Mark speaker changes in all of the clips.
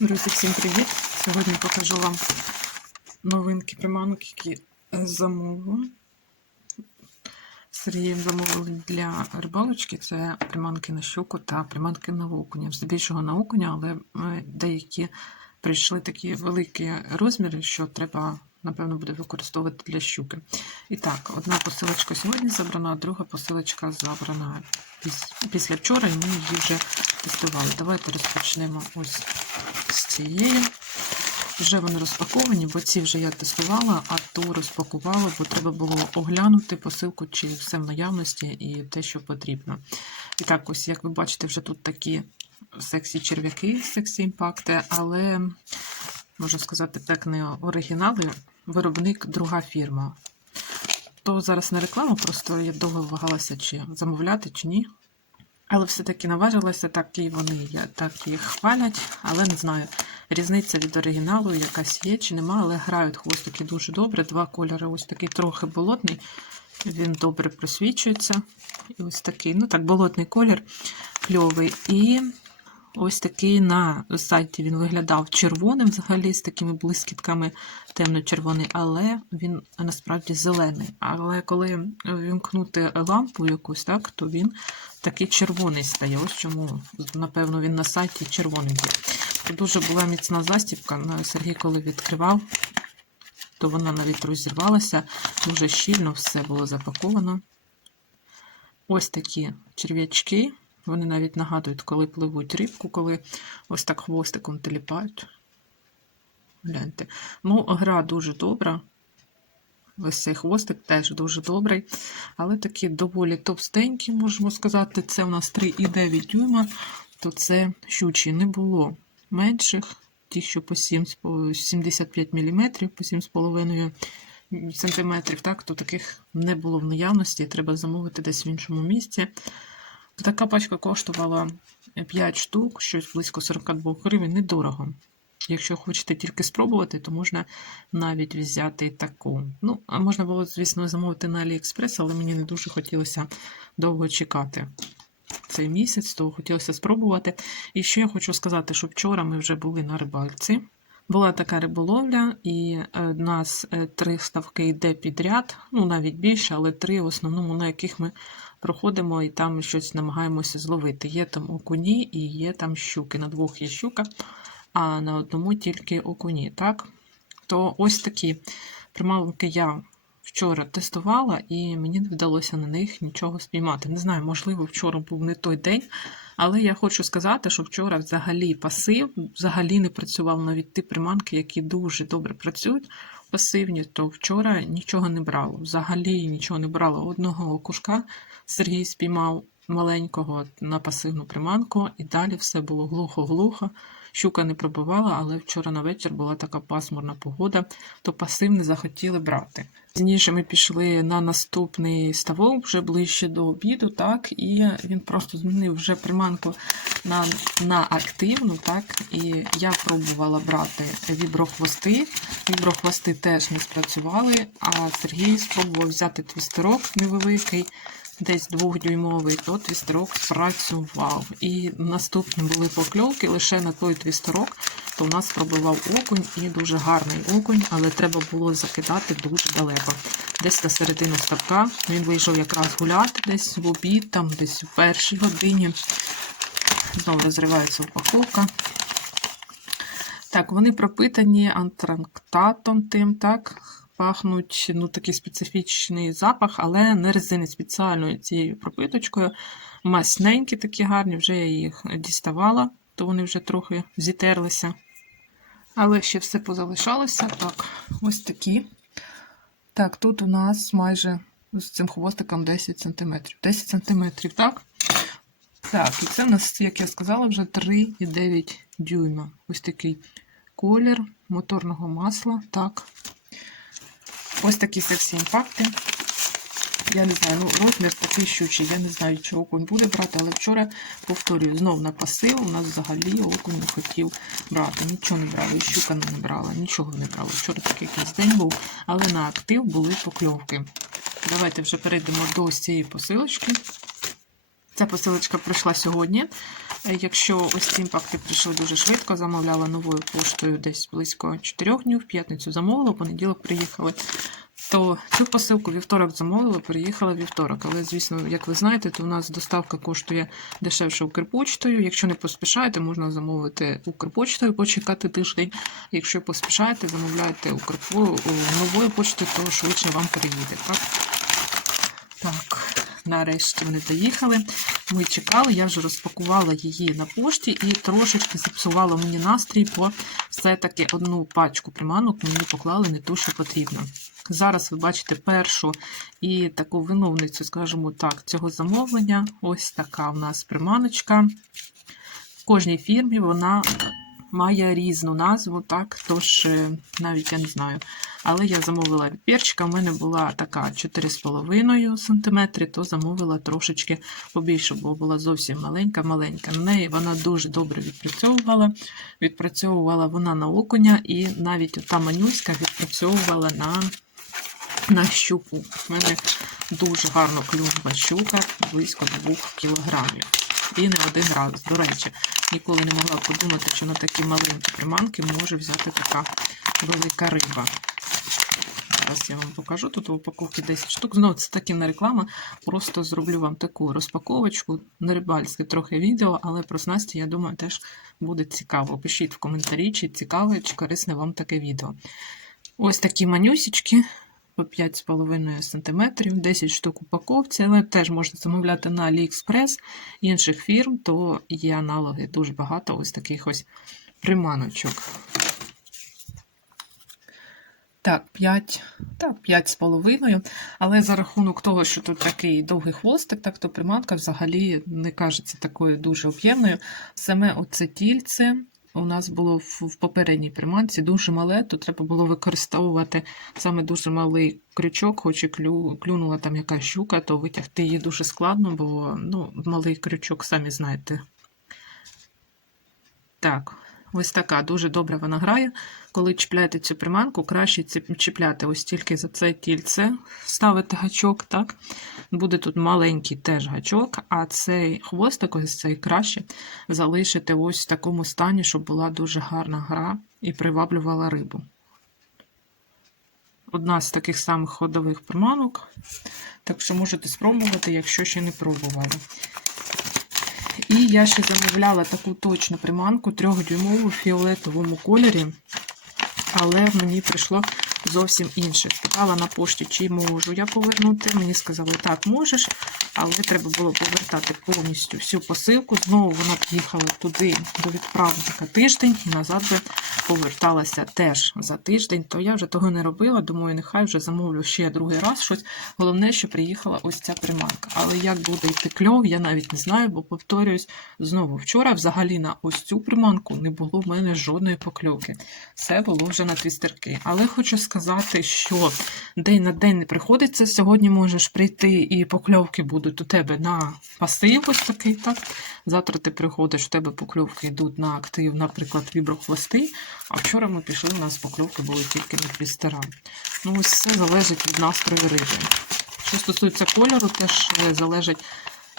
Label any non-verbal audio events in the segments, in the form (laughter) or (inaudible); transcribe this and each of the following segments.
Speaker 1: Друзі, всім привіт! Сьогодні покажу вам новинки приманок, які замовила. Сергієм замовили для рибалочки. Це приманки на щуку та приманки на окуня. Здебільшого на окуня, але е, деякі прийшли такі великі розміри, що треба, напевно, буде використовувати для щуки. І так, одна посилочка сьогодні забрана, друга посилочка забрана після вчора, і ми її вже тестували. Давайте розпочнемо ось цієї. Вже вони розпаковані, бо ці вже я тестувала, а ту розпакувала, бо треба було оглянути посилку, чи все в наявності і те, що потрібно. І так, ось, як ви бачите, вже тут такі сексі черв'яки, сексі імпакти, але, можна сказати, так, не оригінали, виробник друга фірма. То зараз не реклама, просто я довго вагалася, чи замовляти, чи ні. Але все-таки наважилася, так і вони так їх хвалять, але не знаю. Різниця від оригіналу якась є чи нема, але грають хвостики дуже добре. Два кольори. Ось такий трохи болотний, він добре просвічується. І ось такий, ну так, болотний колір, кльовий. І ось такий на сайті він виглядав червоним взагалі, з такими блискітками темно-червоний, але він насправді зелений. Але коли вімкнути лампу якусь, так, то він такий червоний стає. Ось чому, напевно, він на сайті червоний. Дуже була міцна застібка. Сергій, коли відкривав, то вона навіть розірвалася. Дуже щільно все було запаковано. Ось такі черв'ячки. Вони навіть нагадують, коли пливуть рибку, коли ось так хвостиком теліпають. Гляньте. Ну, гра дуже добра. Ось цей хвостик теж дуже добрий. Але такі доволі товстенькі, можемо сказати. Це у нас 3,9 дюйма, то це щучі не було менших, ті, що по 7, 75 мм, по 7,5 см, так, то таких не було в наявності, треба замовити десь в іншому місці. Така пачка коштувала 5 штук, щось близько 42 гривень, недорого. Якщо хочете тільки спробувати, то можна навіть взяти таку. Ну, а можна було, звісно, замовити на AliExpress, але мені не дуже хотілося довго чекати цей місяць, то хотілося спробувати. І ще я хочу сказати, що вчора ми вже були на рибальці. Була така риболовля, і е, у нас е, три ставки йде підряд, ну навіть більше, але три в основному, на яких ми проходимо і там щось намагаємося зловити. Є там окуні і є там щуки. На двох є щука, а на одному тільки окуні. так? То ось такі приманки я вчора тестувала, і мені не вдалося на них нічого спіймати. Не знаю, можливо, вчора був не той день, але я хочу сказати, що вчора взагалі пасив, взагалі не працював навіть ті приманки, які дуже добре працюють. Пасивні, то вчора нічого не брало. Взагалі нічого не брало. Одного окушка Сергій спіймав маленького на пасивну приманку, і далі все було глухо-глухо. Щука не пробивала, але вчора на вечір була така пасмурна погода, то пасив не захотіли брати. Пізніше ми пішли на наступний ставок, вже ближче до обіду, так, і він просто змінив вже приманку на, на активну, так, і я пробувала брати віброхвости. Віброхвости теж не спрацювали, а Сергій спробував взяти твістерок невеликий, десь двохдюймовий, то твістерок спрацював. І наступні були покльовки лише на той твістерок, то у нас пробивав окунь і дуже гарний окунь, але треба було закидати дуже далеко. Десь на середину ставка він вийшов якраз гуляти, десь в обід, там десь у першій годині. Знову розривається упаковка. Так, вони пропитані антрактатом тим, так, пахнуть, ну, такий специфічний запах, але не резини спеціальною цією пропиточкою. Масненькі такі гарні, вже я їх діставала, то вони вже трохи зітерлися. Але ще все позалишалося. Так, ось такі. Так, тут у нас майже з цим хвостиком 10 см. 10 см, так? Так, і це у нас, як я сказала, вже 3,9 дюйма. Ось такий колір моторного масла. Так. Ось такі сексі імпакти. Я не знаю, ну розмір такий щучий. Я не знаю, чи окунь буде брати, але вчора, повторюю, знов на пасив у нас взагалі окунь не хотів брати. Нічого не брали, щука не брала, нічого не брала. Вчора такий якийсь день був, але на актив були покльовки. Давайте вже перейдемо до цієї посилочки. Ця посилочка прийшла сьогодні. Е, Якщо ось ці імпакти прийшли дуже швидко, замовляла новою поштою десь близько 4 днів, в п'ятницю замовила, в понеділок приїхали. То цю посилку вівторок замовила, приїхала вівторок. Але, звісно, як ви знаєте, то у нас доставка коштує дешевше Укрпочтою. Якщо не поспішаєте, можна замовити Укрпочтою, почекати тиждень. Якщо поспішаєте, замовляйте Укрпо новою почтою, то швидше вам переїде. Так? Так, нарешті вони доїхали. Ми чекали, я вже розпакувала її на пошті і трошечки зіпсувала мені настрій, бо все-таки одну пачку приманок мені поклали не ту, що потрібно. Зараз ви бачите першу і таку виновницю, скажімо так, цього замовлення. Ось така в нас приманочка. В кожній фірмі вона має різну назву, так, тож е, навіть я не знаю. Але я замовила перчика, в мене була така 4,5 см, то замовила трошечки побільше, бо була зовсім маленька-маленька. На неї вона дуже добре відпрацьовувала. Відпрацьовувала вона на окуня, і навіть та манюська відпрацьовувала на, на щуку. У мене дуже гарно клюнула щука, близько 2 кілограмів. І не один раз. До речі, ніколи не могла подумати, що на такі маленькі приманки може взяти така велика риба. Зараз я вам покажу. Тут в упаковці 10 штук. Знову це таки не реклама. Просто зроблю вам таку розпаковочку. Не рибальське трохи відео, але про снасті, я думаю, теж буде цікаво. Пишіть в коментарі, чи цікаве, чи корисне вам таке відео. Ось такі манюсічки по 5,5 см, 10 штук упаковці, але теж можна замовляти на AliExpress інших фірм, то є аналоги дуже багато ось таких ось приманочок. Так, 5, так, 5,5. Але за рахунок того, що тут такий довгий хвостик, так то приманка взагалі не кажеться такою дуже об'ємною. Саме оце тільце у нас було в, попередній приманці дуже мале, то треба було використовувати саме дуже малий крючок, хоч і клю, клюнула там якась щука, то витягти її дуже складно, бо ну, малий крючок, самі знаєте. Так, ось така дуже добре вона грає. Коли чіпляєте цю приманку, краще чіпляти ось тільки за це тільце, ставити гачок, так? Буде тут маленький теж гачок, а цей хвостик, ось цей краще залишити ось в такому стані, щоб була дуже гарна гра і приваблювала рибу. Одна з таких самих ходових приманок. Так що можете спробувати, якщо ще не пробували. І я ще замовляла таку точну приманку трьохдюймову в фіолетовому кольорі, але мені прийшло зовсім інше. Спитала на пошті, чи можу я повернути. Мені сказали, так, можеш, але треба було повертати повністю всю посилку. Знову вона приїхала туди до відправника тиждень і назад би поверталася теж за тиждень. То я вже того не робила. Думаю, нехай вже замовлю ще другий раз щось. Головне, що приїхала ось ця приманка. Але як буде йти кльов, я навіть не знаю, бо повторююсь знову вчора взагалі на ось цю приманку не було в мене жодної покльовки. Все було вже на твістерки. Але хочу сказати, що день на день не приходиться. Сьогодні можеш прийти і покльовки будуть у тебе на пасив ось такий, так? Завтра ти приходиш, в тебе покльовки йдуть на актив, наприклад, віброхвости. А вчора ми пішли, у нас покльовки були тільки на твістера. Ну, ось все залежить від настрою риби. Що стосується кольору, теж е, залежить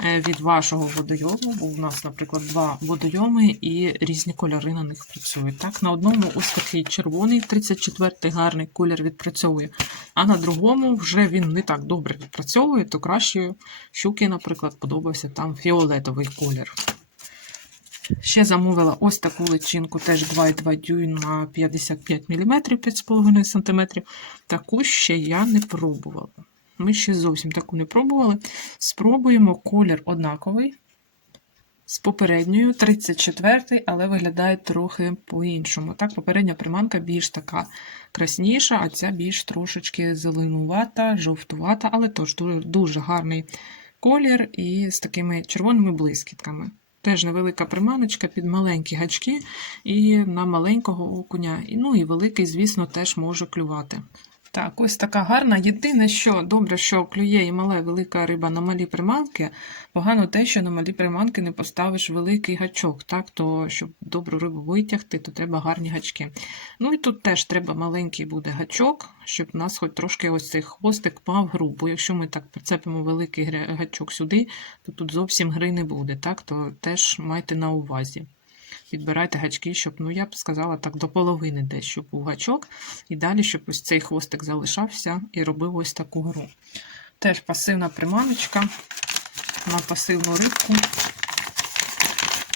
Speaker 1: від вашого водойому, бо у нас, наприклад, два водойоми і різні кольори на них працюють. Так, на одному ось такий червоний, 34-й гарний колір відпрацьовує, а на другому вже він не так добре відпрацьовує, то краще щуки, наприклад, подобався там фіолетовий колір. Ще замовила ось таку личинку, теж 2,2 дюйм на 55 мм, 5,5 см. Таку ще я не пробувала. Ми ще зовсім таку не пробували. Спробуємо колір однаковий. З попередньою 34-й, але виглядає трохи по-іншому. Так, попередня приманка більш така красніша, а ця більш трошечки зеленувата, жовтувата, але теж дуже, дуже гарний колір і з такими червоними блискітками. Теж невелика приманочка під маленькі гачки і на маленького окуня. Ну і великий, звісно, теж може клювати. Так, ось така гарна. Єдине, що добре, що клює і мала велика риба на малі приманки, погано те, що на малі приманки не поставиш великий гачок. Так, то щоб добру рибу витягти, то треба гарні гачки. Ну і тут теж треба маленький буде гачок, щоб у нас хоч трошки ось цей хвостик мав гру. Бо якщо ми так прицепимо великий гачок сюди, то тут зовсім гри не буде. Так, то теж майте на увазі. Підбирайте гачки, щоб, ну я б сказала так, до половини десь, щоб був гачок, і далі, щоб ось цей хвостик залишався і робив ось таку гру. Теж пасивна приманочка на пасивну рибку.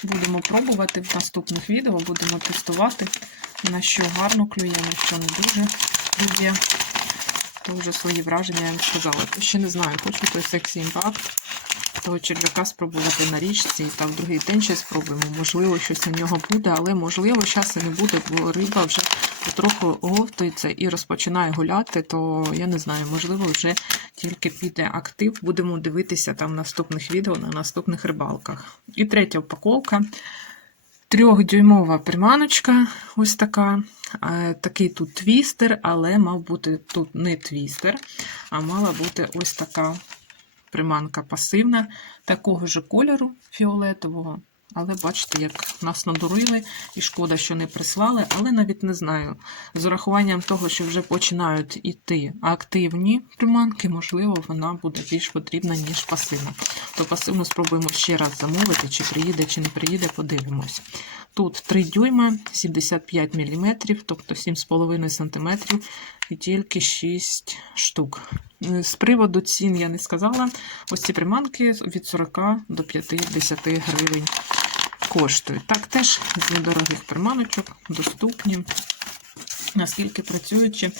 Speaker 1: Будемо пробувати в наступних відео, будемо тестувати, на що гарно клює, на що не дуже клює. То вже свої враження я вам сказала. Ще не знаю, хочу той сексі імпакт того черв'яка спробувати на річці, та в другий день ще спробуємо. Можливо, щось на нього буде, але можливо, зараз і не буде, бо риба вже потроху оговтується і розпочинає гуляти, то я не знаю, можливо, вже тільки піде актив. Будемо дивитися там наступних відео на наступних рибалках. І третя упаковка. Трьохдюймова приманочка, ось така. Е, Такий тут твістер, але мав бути тут не твістер, а мала бути ось така приманка пасивна, такого ж кольору фіолетового. Але бачите, як нас надурили, і шкода, що не прислали, але навіть не знаю. З урахуванням того, що вже починають іти активні приманки, можливо, вона буде більш потрібна, ніж пасивна. То пасивну спробуємо ще раз замовити, чи приїде, чи не приїде, подивимось. Тут 3 дюйма, 75 мм, тобто 7,5 см, і тільки 6 штук. Е, З приводу цін я не сказала. Ось ці приманки від 40 до 50 гривень коштують. Так, теж з недорогих приманочок, доступні. Наскільки працюючи,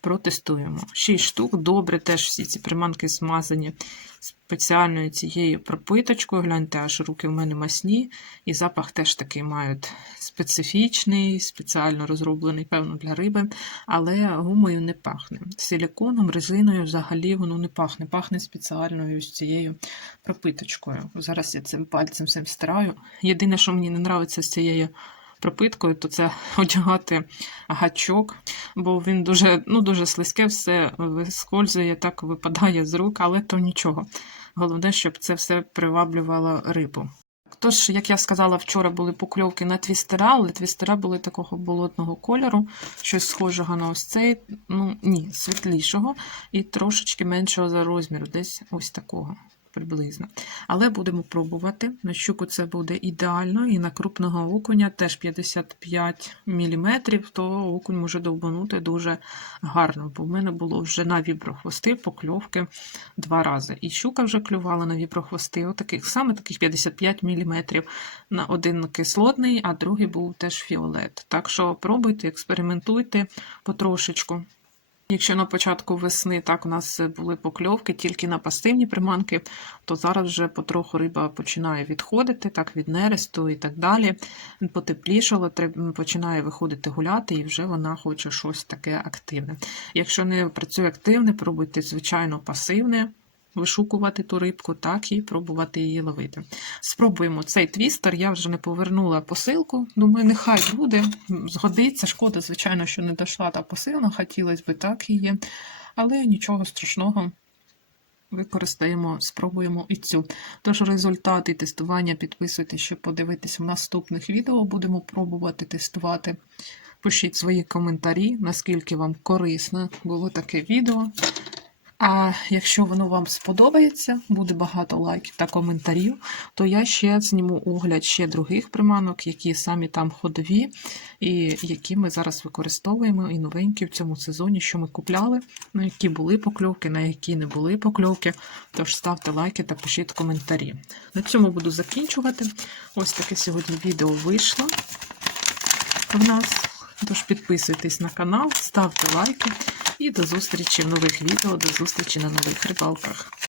Speaker 1: протестуємо. 6 штук. Добре, теж всі ці приманки змазані спеціальною цією пропиточкою. Гляньте, аж руки в мене масні, і запах теж такий мають специфічний, спеціально розроблений, певно, для риби, але гумою не пахне. Силіконом, резиною взагалі воно не пахне. Пахне спеціальною ось цією пропиточкою. Зараз я цим пальцем все стираю. Єдине, що мені не подобається з цією пропиткою, то це (laughs) одягати гачок, бо він дуже, ну, дуже слизьке, все вискользує, так випадає з рук, але то нічого. Головне, щоб це все приваблювало рибу. Тож, як я сказала, вчора були покльовки на твістера, але твістера були такого болотного кольору, щось схожого на ось цей, ну ні, світлішого і трошечки меншого за розміру, десь ось такого приблизно. Але будемо пробувати. На щуку це буде ідеально, і на крупного окуня теж 55 мм, то окунь може довбанути дуже гарно, бо в мене було вже на віброхвости покльовки два рази. І щука вже клювала на віброхвости, отаких, саме таких 55 мм. На один кислотний, а другий був теж фіолет. Так що пробуйте, експериментуйте потрошечку. Якщо на початку весни так у нас були покльовки тільки на пасивні приманки, то зараз вже потроху риба починає відходити, так від нересту і так далі. Потеплішало, починає виходити гуляти, і вже вона хоче щось таке активне. Якщо не працює активне, пробуйте звичайно пасивне. Вишукувати ту рибку, так і пробувати її ловити. Спробуємо цей твістер. Я вже не повернула посилку. Думаю, нехай буде. Згодиться. Шкода, звичайно, що не дійшла та посилка. Хотілося б так її. Але нічого страшного. Використаємо, спробуємо і цю. Тож результати тестування підписуйтесь, щоб подивитись в наступних відео. Будемо пробувати тестувати. Пишіть свої коментарі, наскільки вам корисно було таке відео. А якщо воно вам сподобається, буде багато лайків та коментарів, то я ще зніму огляд ще других приманок, які самі там ходові, і які ми зараз використовуємо і новенькі в цьому сезоні, що ми купляли, на які були покльовки, на які не були покльовки. Тож ставте лайки та пишіть коментарі. На цьому буду закінчувати. Ось таке сьогодні відео вийшло в нас. Тож підписуйтесь на канал, ставте лайки і до зустрічі в нових відео, до зустрічі на нових рибалках.